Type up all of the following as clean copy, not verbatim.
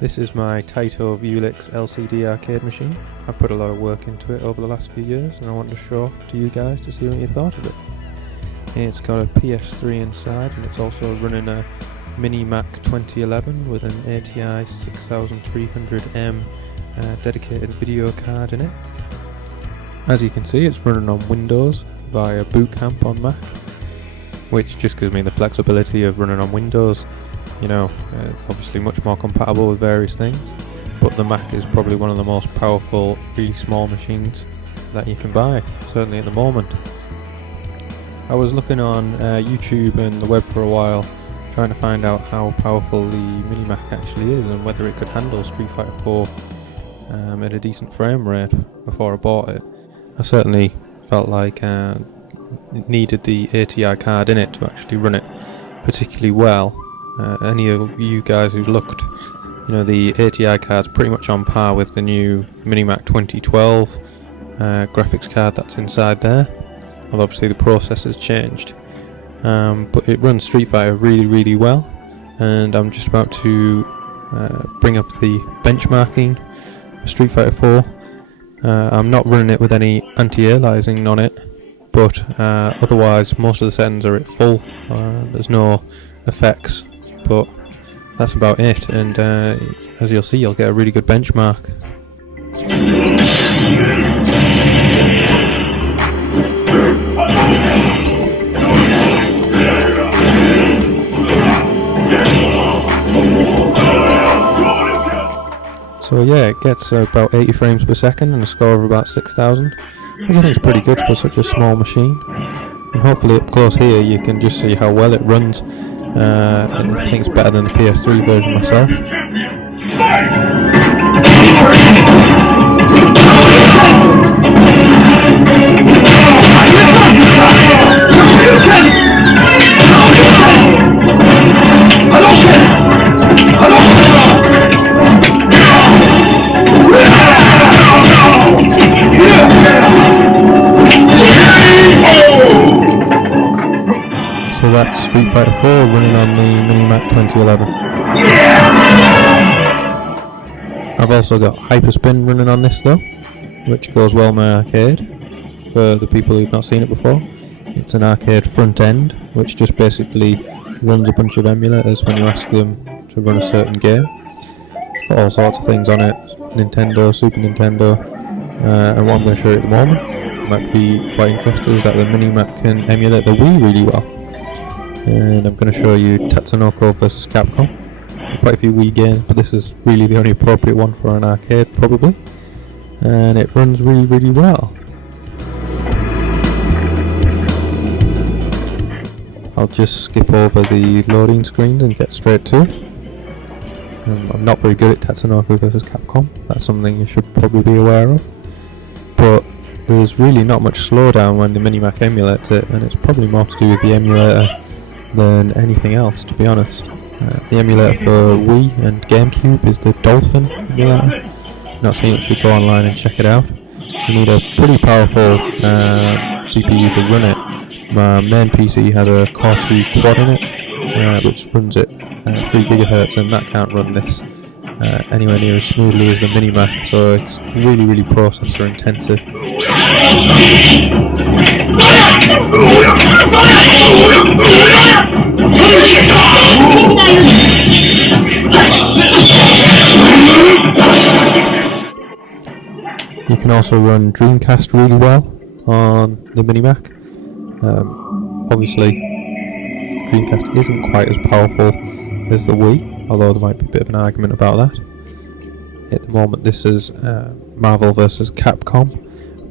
This is my Taito Vewlix LCD arcade machine. I've put a lot of work into it over the last few years and I want to show off to you guys to see what you thought of it. It's got a PS3 inside and it's also running a Mini MAC 2011 with an ATI 6300M dedicated video card in it. As you can see, it's running on Windows via Boot Camp on Mac, which just gives me the flexibility of running on Windows. You know, it's obviously much more compatible with various things, but the Mac is probably one of the most powerful, really small machines that you can buy, certainly at the moment. I was looking on YouTube and the web for a while, trying to find out how powerful the Mini Mac actually is and whether it could handle Street Fighter 4 at a decent frame rate before I bought it. I certainly felt like it needed the ATI card in it to actually run it particularly well. Any of you guys who've looked, you know, the ATI card's pretty much on par with the new Mini MAC 2012 graphics card that's inside there. Well, obviously the processor's changed, but it runs Street Fighter really well, and I'm just about to bring up the benchmarking for Street Fighter 4. I'm not running it with any anti-aliasing on it, but otherwise most of the settings are at full. There's no effects. But that's about it, and as you'll see, you'll get a really good benchmark. So yeah, it gets about 80 frames per second and a score of about 6,000, which I think is pretty good for such a small machine. And hopefully up close here you can just see how well it runs. I think it's better than the PS3 version myself. So that's Street Fighter 4 running on the Mini MAC 2011. I've also got Hyperspin running on this though, which goes well in my arcade. For the people who've not seen it before, it's an arcade front end, which just basically runs a bunch of emulators when you ask them to run a certain game. It's got all sorts of things on it, Nintendo, Super Nintendo, and what I'm going to show you at the moment, you might be quite interested, is that the Mini Mac can emulate the Wii really well. And I'm going to show you Tatsunoko vs Capcom. Quite a few Wii games, but this is really the only appropriate one for an arcade, probably. And it runs really well. I'll just skip over the loading screens and get straight to it. I'm not very good at Tatsunoko vs Capcom. That's something you should probably be aware of. But there's really not much slowdown when the Mini Mac emulates it, and it's probably more to do with the emulator than anything else, to be honest. The emulator for Wii and GameCube is the Dolphin emulator. If you've not seen it, you should go online and check it out. You need a pretty powerful CPU to run it. My main PC has a Core 2 Quad in it, which runs at 3 GHz, and that can't run this anywhere near as smoothly as the Mini Mac, so it's really processor intensive. You can also run Dreamcast really well on the Mini Mac. Obviously, Dreamcast isn't quite as powerful as the Wii, although there might be a bit of an argument about that. At the moment, this is Marvel vs Capcom,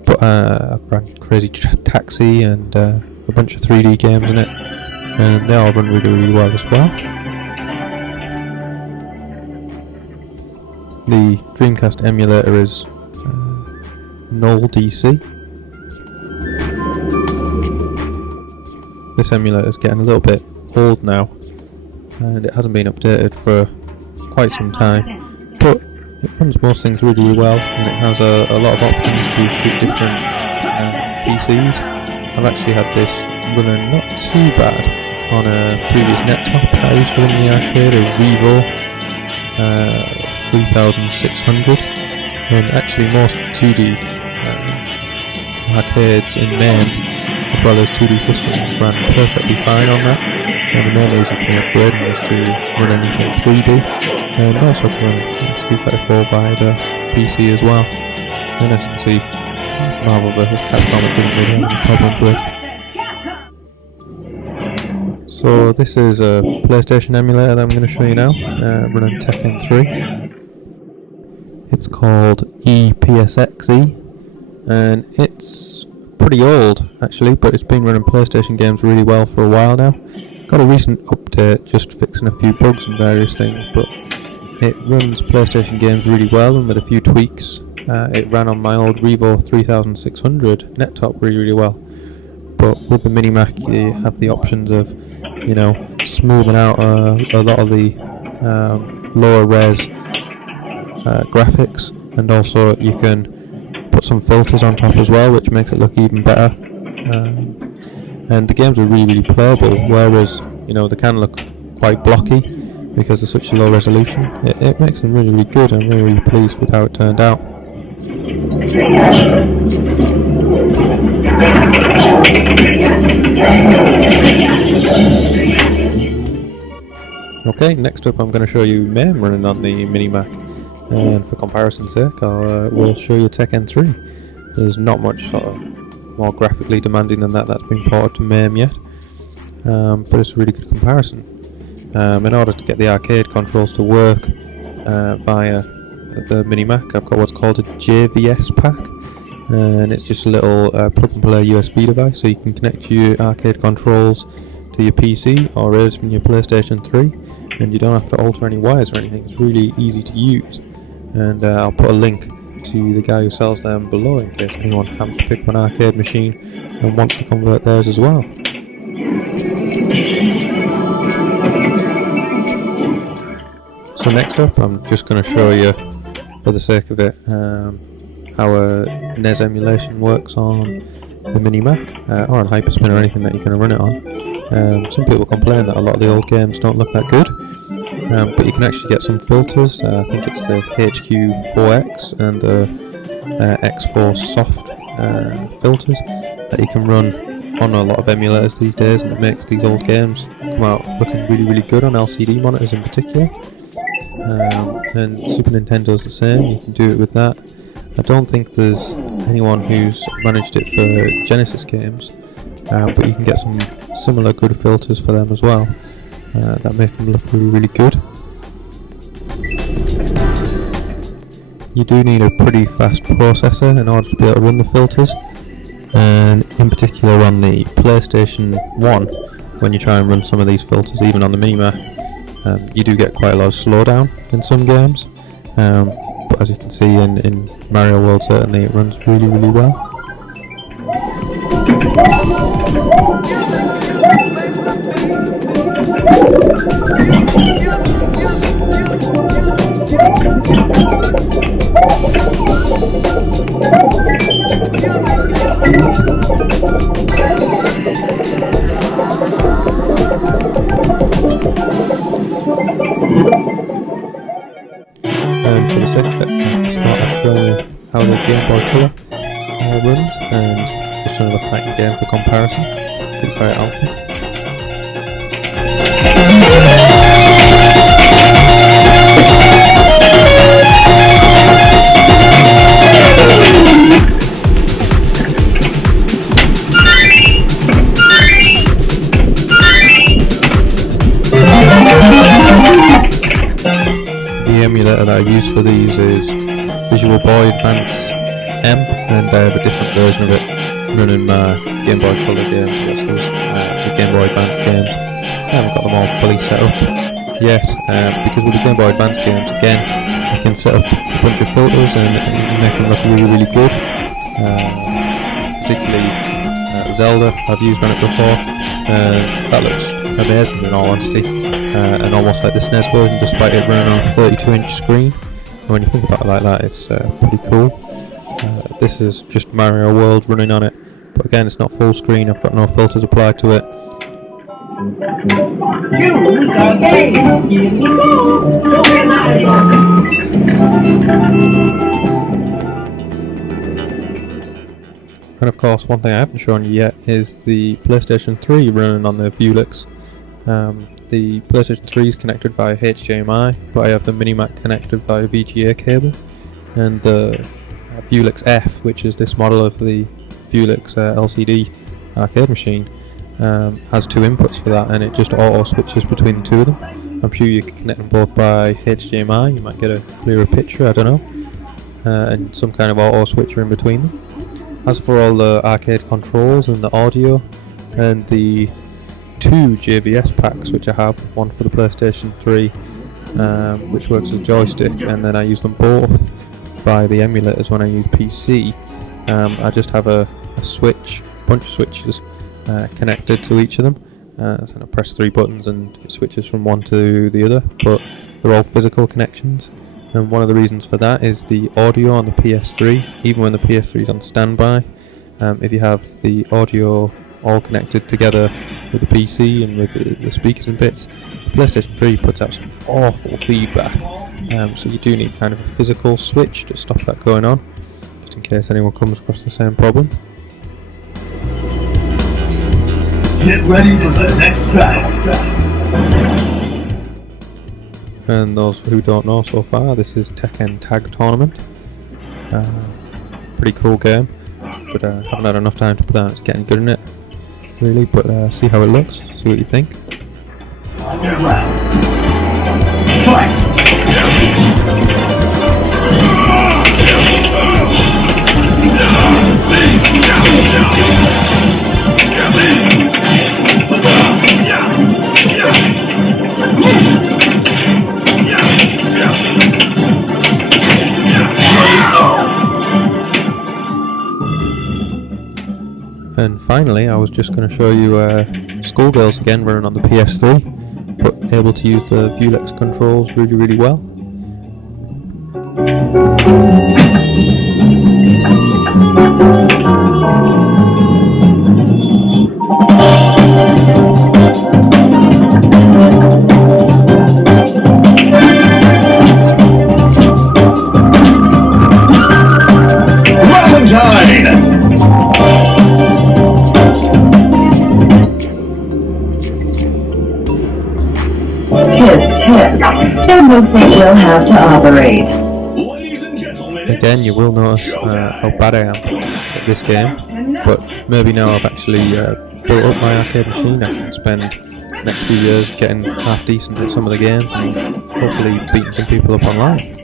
but I've run Crazy Taxi and a bunch of 3D games in it, and they all run really well as well. The Dreamcast emulator is Null DC. This emulator is getting a little bit old now, and it hasn't been updated for quite some time, but it runs most things really well, and it has a lot of options to shoot different PCs. I've actually had this running not too bad on a previous nettop that I used to run in the arcade, a Revo 3600, and actually most 2D arcades in MAME as well as 2D systems ran perfectly fine on that, and the main reason for me upgrading was to run anything 3D and also to run Street Fighter 4 via the PC as well. And as you can see, Marvel vs Capcom, it doesn't really have any problems with. So this is a PlayStation emulator that I'm going to show you now, running Tekken 3. It's called EPSXE, and it's pretty old actually, but it's been running PlayStation games really well for a while now. Got a recent update just fixing a few bugs and various things, but it runs PlayStation games really well, and with a few tweaks it ran on my old Revo 3600 nettop really well. But with the Mini Mac you have the options of, you know, smoothing out a lot of the lower res graphics, and also you can put some filters on top as well, which makes it look even better. And the games are really playable, whereas, you know, they can look quite blocky because they're such a low resolution. It makes them really good. I'm really pleased with how it turned out. Okay, next up I'm going to show you MAME running on the Mini Mac, and for comparison's sake we'll show you Tekken 3. There's not much sort of more graphically demanding than that's been ported to MAME yet, but it's a really good comparison. In order to get the arcade controls to work via the Mini Mac, I've got what's called a JVS-PAC, and it's just a little plug and play USB device, so you can connect your arcade controls to your PC or even your PlayStation 3, and you don't have to alter any wires or anything. It's really easy to use, and I'll put a link to the guy who sells them below in case anyone happens to pick up an arcade machine and wants to convert theirs as well. So next up I'm just going to show you, for the sake of it, how a NES emulation works on the Mini Mac, or on Hyperspin or anything that you can run it on. Some people complain that a lot of the old games don't look that good, but you can actually get some filters. I think it's the HQ4X and the X4 soft filters that you can run on a lot of emulators these days, and it makes these old games come out looking really good on LCD monitors in particular. And Super Nintendo's the same, you can do it with that. I don't think there's anyone who's managed it for Genesis games, but you can get some similar good filters for them as well that make them look really good. You do need a pretty fast processor in order to be able to run the filters, and in particular on the PlayStation 1, when you try and run some of these filters even on the Mini Mac, you do get quite a lot of slowdown in some games, but as you can see in Mario World certainly it runs really well. And for the sake of it, I'll show you how the Game Boy Color runs, and just another fighting game for comparison, Street Fighter Alpha. The emulator that I use for these is Visual Boy Advance M, and I have a different version of it running my Game Boy Color games versus the Game Boy Advance games. I haven't got them all fully set up yet, because with the Game Boy Advance games, again, I can set up a bunch of filters and make them look really good. Particularly Zelda, I've used on it before. That looks amazing in all honesty, and almost like the SNES version despite it running on a 32-inch screen. And when you think about it like that, it's pretty cool. this is just Mario World running on it, but again it's not full screen, I've got no filters applied to it. And of course, one thing I haven't shown you yet is the PlayStation 3 running on the Vewlix. The PlayStation 3 is connected via HDMI, but I have the Mini MAC connected via VGA cable, and the Vewlix F, which is this model of the Vewlix LCD arcade machine, has two inputs for that, and it just auto switches between the two of them. I'm sure you can connect them both by HDMI, you might get a clearer picture, I don't know, and some kind of auto switcher in between them. As for all the arcade controls and the audio and the two JVS-PACs which I have, one for the PlayStation 3 which works as a joystick, and then I use them both via the emulators when I use PC. I just have a bunch of switches connected to each of them, so I press 3 buttons and it switches from one to the other, but they're all physical connections. And one of the reasons for that is the audio on the PS3, even when the PS3 is on standby, if you have the audio all connected together with the PC and with the speakers and bits, the PlayStation 3 puts out some awful feedback, so you do need kind of a physical switch to stop that going on, just in case anyone comes across the same problem. Get ready for the next track. And those who don't know so far, this is Tekken Tag Tournament. Pretty cool game, but I haven't had enough time to play on it to get any good in it, really, but see how it looks, see what you think. And finally, I was just going to show you Schoolgirls again running on the PS3, but able to use the Vewlix controls really, really well. Some will think you'll have to operate. Again, you will notice how bad I am at this game, but maybe now I've actually built up my arcade machine, I can spend the next few years getting half decent at some of the games and hopefully beating some people up online.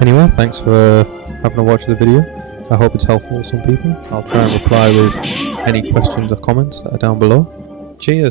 Anyway, thanks for having a watch of the video. I hope it's helpful to some people. I'll try and reply with any questions or comments that are down below. Cheers!